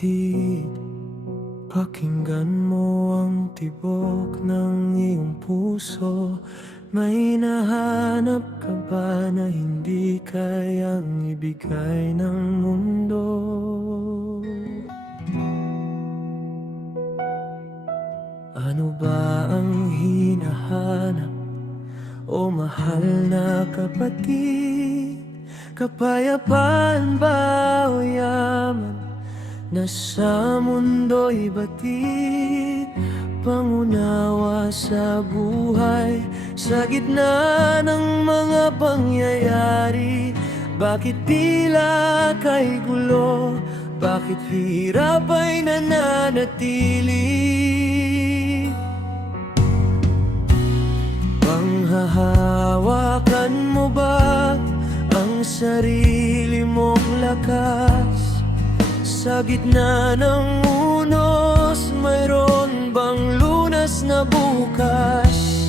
kapatid, pakinggan mo ang tibok ng iyong puso. May nahanap ka ba na hindi kayang ibigay ng mundo? Ano ba ang hinahanap, o mahal na kapatid? Kapayapaan ba o yaman na sa mundo'y batid? Pangunawa sa buhay sa gitna ng mga pangyayari. Bakit tila kay gulo? Bakit hirap ay nananatili? Panghahawakan mo ba ang sarili mong lakas? Sa gitna ng unos, mayroon bang lunas na bukas?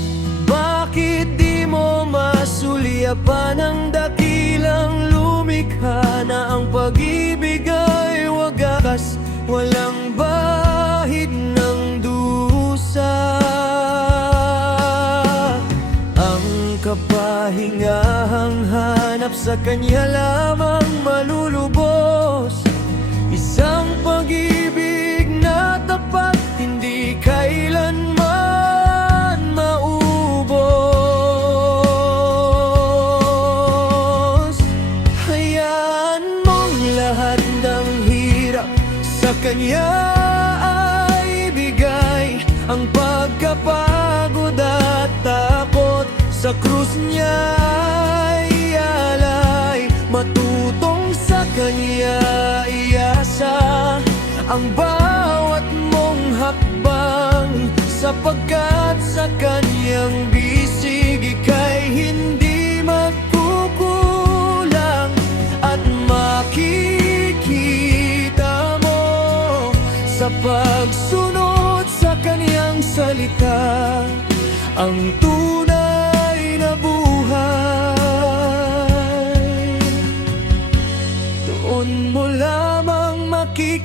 Bakit di mo masulyapan ang dakilang lumikha na ang pag-ibig ay wagas, walang bahid ng dusa? Ang kapahingahang hanap sa kanya lamang malulubos. Isang pag-ibig na tapat, hindi kailanman maubos. Hayaan mong lahat ng hirap sa kanya ay ibigay. Ang pagkapagod at takot sa krus niya ay alay. Matutong sa kanya iasa ang bawat mong hakbang, sapagkat sa kanyang bisig ika'y hindi magkukulang. At makikita mo sa pagsunod sa kanyang salita ang tunay na buhay. Doon mo lamang makikita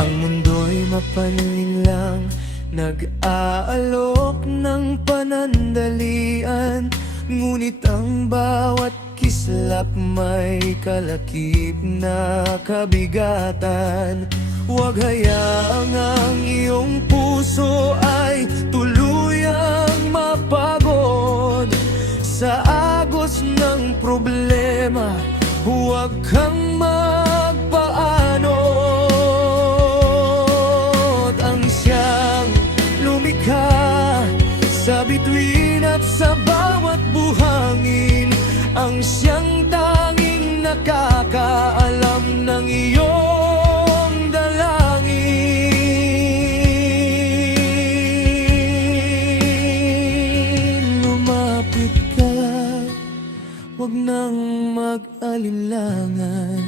ang mundo'y mapanlinlang, nag-aalok ng panandalian. Ngunit ang bawat kislap may kalakip na kabigatan. Huwag hayaang ang iyong puso ay tuluyang mapagod sa agos ng problema. Huwag kang magpaanod. Ang siyang lumikha sa bituin at sa bawat buhangin, ang siyang tanging nakakaalam ng iyong dalangin. Lumapit ka, huwag nang mag-alinlangan.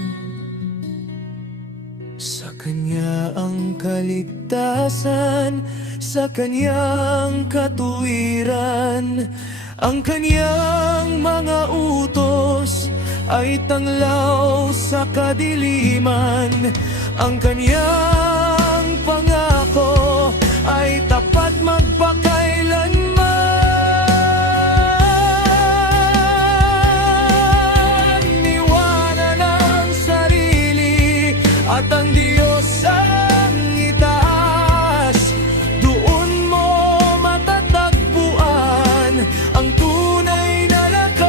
Sa kanya ang kaligtasan, sa kanyang katuwiran. Ang kanyang mga utos ay tanglaw sa kadiliman. Ang kanyang pangako ay tapat magpakailanman. Iwanan ang sarili at ang Diyos ang itaas. Doon mo matatagpuan ang tunay na lakas.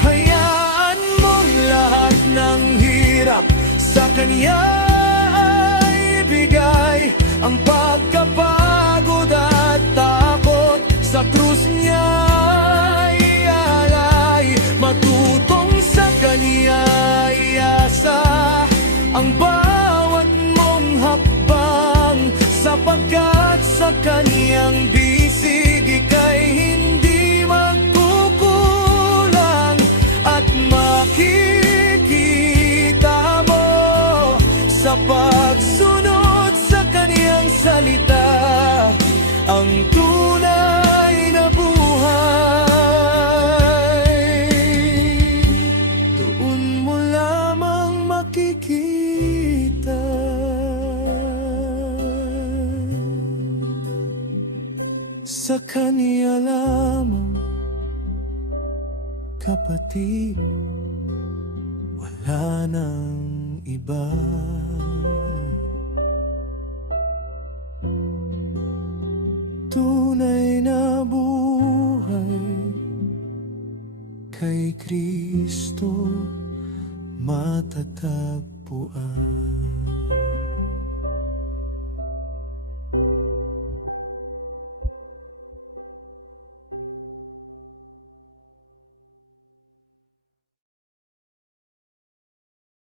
Hayaan mong lahat ng hirap sa kanya ay ibigay. Ang pagkapagod at takot sa krus niya ay alay. Matutong sa kanya iasa ang bawat mong hakbang, sapagkat sa kanyang bisig ika'y hindi magkukulang. At makikita mo sa pagsunod sa kanyang salita ang tunay Kanya lamang, kapatid, wala nang iba. Tunay na buhay kay Kristo matatagpuan.